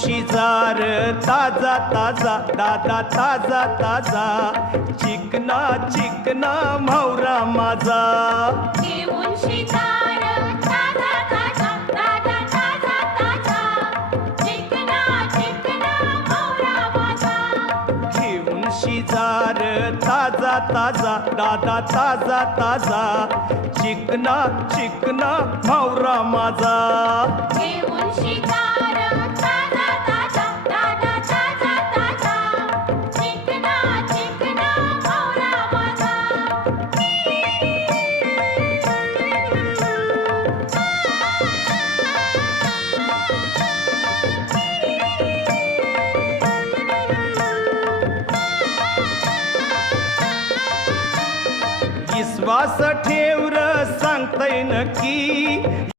शिजार ताजा ताजा दादा ताजा ताजा चिकना चिकना म्हावरा माझा घेऊन शिकार ताजा ताजा दादा ताजा ताजा चिकना चिकना म्हावरा माझा घेऊन शिजार ताजा ताजा दादा ताजा ताजा चिकना चिकना म्हावरा माझा घेऊन शिकार ताजा ताजा दादा ताजा ताजा चिकना चिकना म्हावरा माझा विश्वास ठेवर सांगतय नक्की